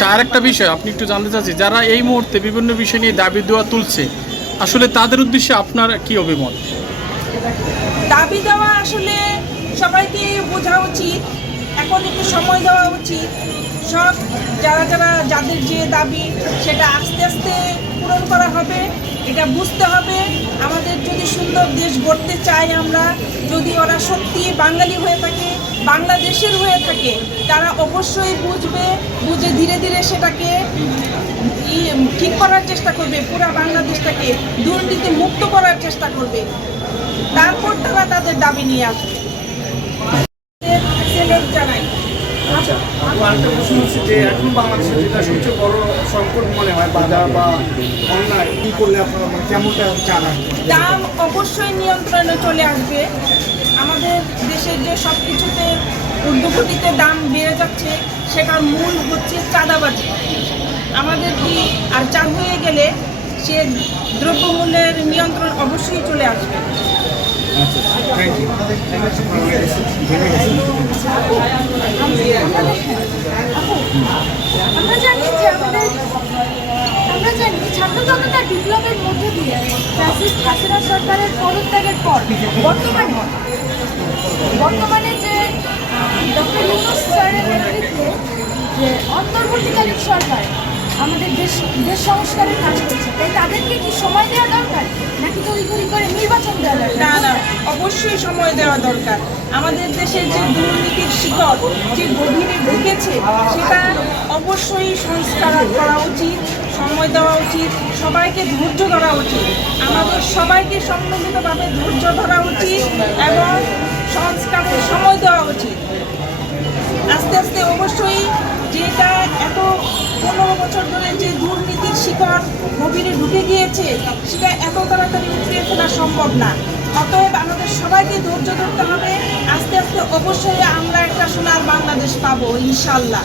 আচ্ছা আর একটা বিষয়, আপনি একটু জানতে চাচ্ছি, যারা এই মুহূর্তে বিভিন্ন বিষয় নিয়ে দাবি দেওয়া তুলছে, আসলে তাদের উদ্দেশ্যে আপনার কি অভিমত? দাবি দেওয়া আসলে সবাইকে বোঝা উচিত, এখন একটু সময় দেওয়া উচিত। সব, যারা যারা যাদের যে দাবি, সেটা আস্তে আস্তে পূরণ করা হবে। এটা বুঝতে হবে। আমাদের যদি সুন্দর দেশ গড়তে চাই আমরা, যদি ওরা সত্যি বাঙালি হয়ে থাকে, বাংলাদেশের হয়ে থাকে, তারা অবশ্যই বুঝবে, বুঝে ধীরে ধীরে সেটাকে ঠিক করার চেষ্টা করবে, পুরা বাংলাদেশটাকে দুর্নীতি মুক্ত করার চেষ্টা করবে। তারপর তারা তাদের দাবি নিয়ে আসবে। জানাই আচ্ছা আরেকটা প্রশ্ন হচ্ছে যে এখন বাংলাদেশের যেটা সবচেয়ে বড় সংকট মনে হয় বাজার বা অন্যায় কি করলে আপনারা মানে কেমনটা চান দাম অবশ্যই নিয়ন্ত্রণে চলে আসবে। আমাদের দেশের যে সব কিছুতে ঊর্ধ্বগতিতে দাম বেড়ে যাচ্ছে সেটার মূল হচ্ছে চাঁদাবাজি। আমাদের কি আর চাঁদ হয়ে গেলে সে দ্রব্যমূল্যের নিয়ন্ত্রণ অবশ্যই চলে আসবে। আচ্ছা থ্যাংক ইউ ভেঙে গেছে আমরা জানি যে আমাদের আমরা দিয়ে সরকারের পর বর্তমানে যে যে সরকার আমাদের দেশ দেশ কাজ তাই তাদেরকে কি সময় দেওয়া দরকার? নাকি করে নির্বাচন না না, অবশ্যই সময় দেওয়া দরকার। আমাদের দেশের যে দুর্নীতির শিকড়, যে গভীরে ঢুকেছে, সেটা অবশ্যই সংস্কার করা উচিত। সময় দেওয়া উচিত, সবাইকে ধৈর্য ধরা উচিত। আমাদের সবাইকে সম্মিলিতভাবে ধৈর্য ধরা উচিত এবং সংস্কারের সময় দেওয়া উচিত। আস্তে আস্তে অবশ্যই যেটা এত পনেরো বছর ধরে যে দুর্নীতির শিকড় গভীরে ঢুকে গিয়েছে, সেটা এত তাড়াতাড়ি উঠিয়ে ফেলা সম্ভব না। অতএব আমাদের সবাইকে ধৈর্য ধরতে হবে। আস্তে আস্তে অবশ্যই আমরা একটা সোনার বাংলাদেশ পাবো, ইনশাল্লাহ।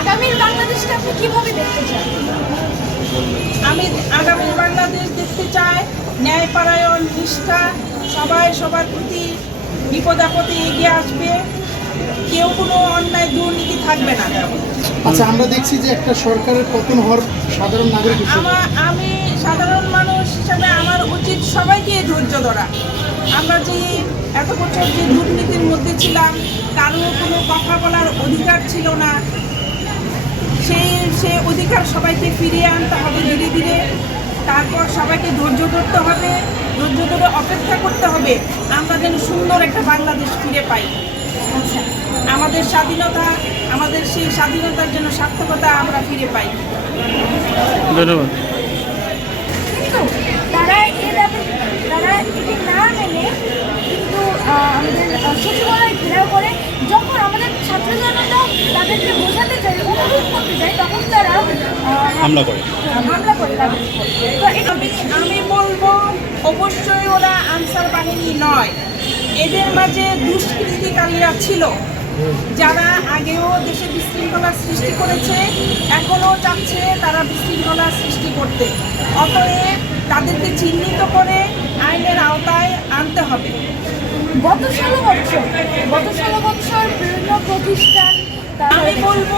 আগামীর বাংলাদেশটা আপনি কীভাবে দেখতে চান? আমি আগামী বাংলাদেশ দেখতে চাই ন্যায়পরায়ণ নিষ্ঠা সবাই সবার প্রতি বিপদ আপদে এগিয়ে আসবে। কেউ কোনো অন্যায় দুর্নীতি থাকবে না। আচ্ছা আমরা দেখছি যে একটা সরকারের পতন হওয়ার সাধারণ নাগরিক আমার আমি সাধারণ মানুষ হিসাবে আমার উচিত সবাইকে ধৈর্য ধরা। আমরা যে এত বছর যে দুর্নীতির মধ্যে ছিলাম কারও কোনো কথা বলার অধিকার ছিল না। সেই সে সবাইকে ফিরিয়ে আনতে হবে ধীরে ধীরে। তারপর সবাইকে ধৈর্য ধরতে হবে ধৈর্য ধরে অপেক্ষা করতে হবে। আমরা যেন সুন্দর একটা বাংলাদেশ ফিরে পাই। আচ্ছা আমাদের স্বাধীনতা আমাদের সেই স্বাধীনতার জন্য সার্থকতা আমরা ফিরে পাই। ধন্যবাদ। কিন্তু তারা এ তারা এটি না মেনে কিন্তু আমাদের সচিবালয় ঘেরাও করে যখন আমাদের ছাত্র জনতা তাদেরকে বোঝাতে চাই অনুরোধ করতে চাই তখন তারা হামলা করে। হামলা করে তাদের তো এটা আমি আমি বলব অবশ্যই ওরা আনসার বাহিনী নয়। এদের মাঝে দুষ্কৃতিকারীরা ছিল। যারা আগেও দেশে বিশৃঙ্খলা সৃষ্টি করেছে এখনও চাচ্ছে তারা বিশৃঙ্খলা সৃষ্টি করতে। অতএব তাদেরকে চিহ্নিত করে আইনের আওতায় আনতে হবে। গত ষোলো বছর গত ষোলো প্রতিষ্ঠান আমি বলব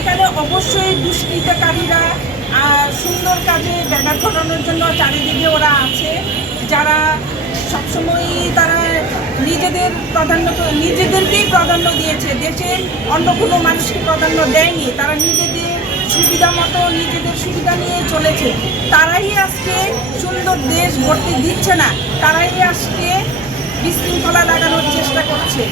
এখানে অবশ্যই দুষ্কৃতকারীরা সুন্দর কাজে ব্যাঘাত ঘটানোর জন্য চারিদিকে ওরা আছে। যারা সবসময়ই তারা নিজেদের প্রাধান্য নিজেদেরকেই প্রাধান্য দিয়েছে। দেশের অন্য কোনো মানুষকে প্রাধান্য দেয়নি। তারা নিজেদের সুবিধা মতো নিজেদের সুবিধা নিয়ে চলেছে। তারাই আজকে সুন্দর দেশ গড়তে দিচ্ছে না। তারাই আজকে বিশৃঙ্খলা লাগানোর চেষ্টা করছে।